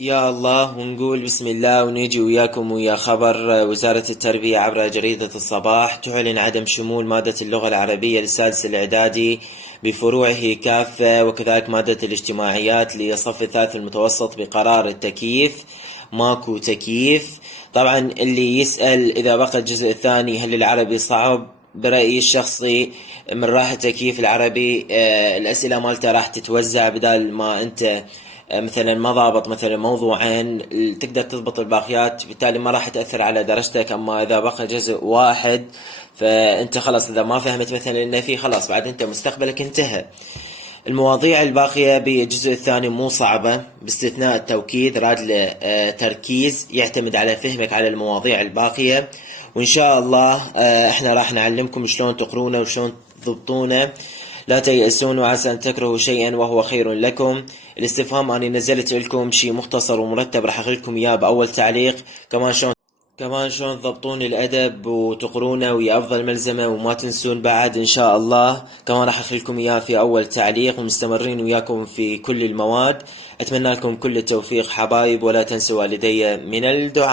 يا الله، ونقول بسم الله ونيجي وياكم ويا خبر وزارة التربية عبر جريدة الصباح تعلن عدم شمول مادة اللغة العربية للسادس الإعدادي بفروعه كافة، وكذلك مادة الاجتماعيات للصف الثالث المتوسط بقرار التكييف. ماكو تكييف. طبعا اللي يسأل إذا بقى الجزء الثاني هل العربي صعب؟ برأيي الشخصي من راح التكييف العربي الأسئلة مالته راح تتوزع، بدال ما أنت مثلا ما ضابط مثلا موضوعين تقدر تضبط الباقيات، بالتالي ما راح تأثر على درجتك. اما اذا بقى جزء واحد فانت خلاص اذا ما فهمت مثلا انه في، خلاص بعد انت مستقبلك انتهى. المواضيع الباقية بالجزء الثاني مو صعبة باستثناء التوكيد، راد له تركيز يعتمد على فهمك على المواضيع الباقية. وإن شاء الله احنا راح نعلمكم شلون تقرونه وشلون تضبطونه. لا تيأسون، وعسى أن تكرهوا شيئا وهو خير لكم. الاستفهام أنا نزلت لكم شيء مختصر ومرتب راح أخليكم إياه بأول تعليق. كمان شلون تضبطون الأدب وتقرونه ويا أفضل ملزمة، وما تنسون بعد إن شاء الله كمان راح أخليكم إياه في أول تعليق، ومستمرين وياكم في كل المواد. أتمنى لكم كل التوفيق حبايب، ولا تنسوا والدي من الدعاء.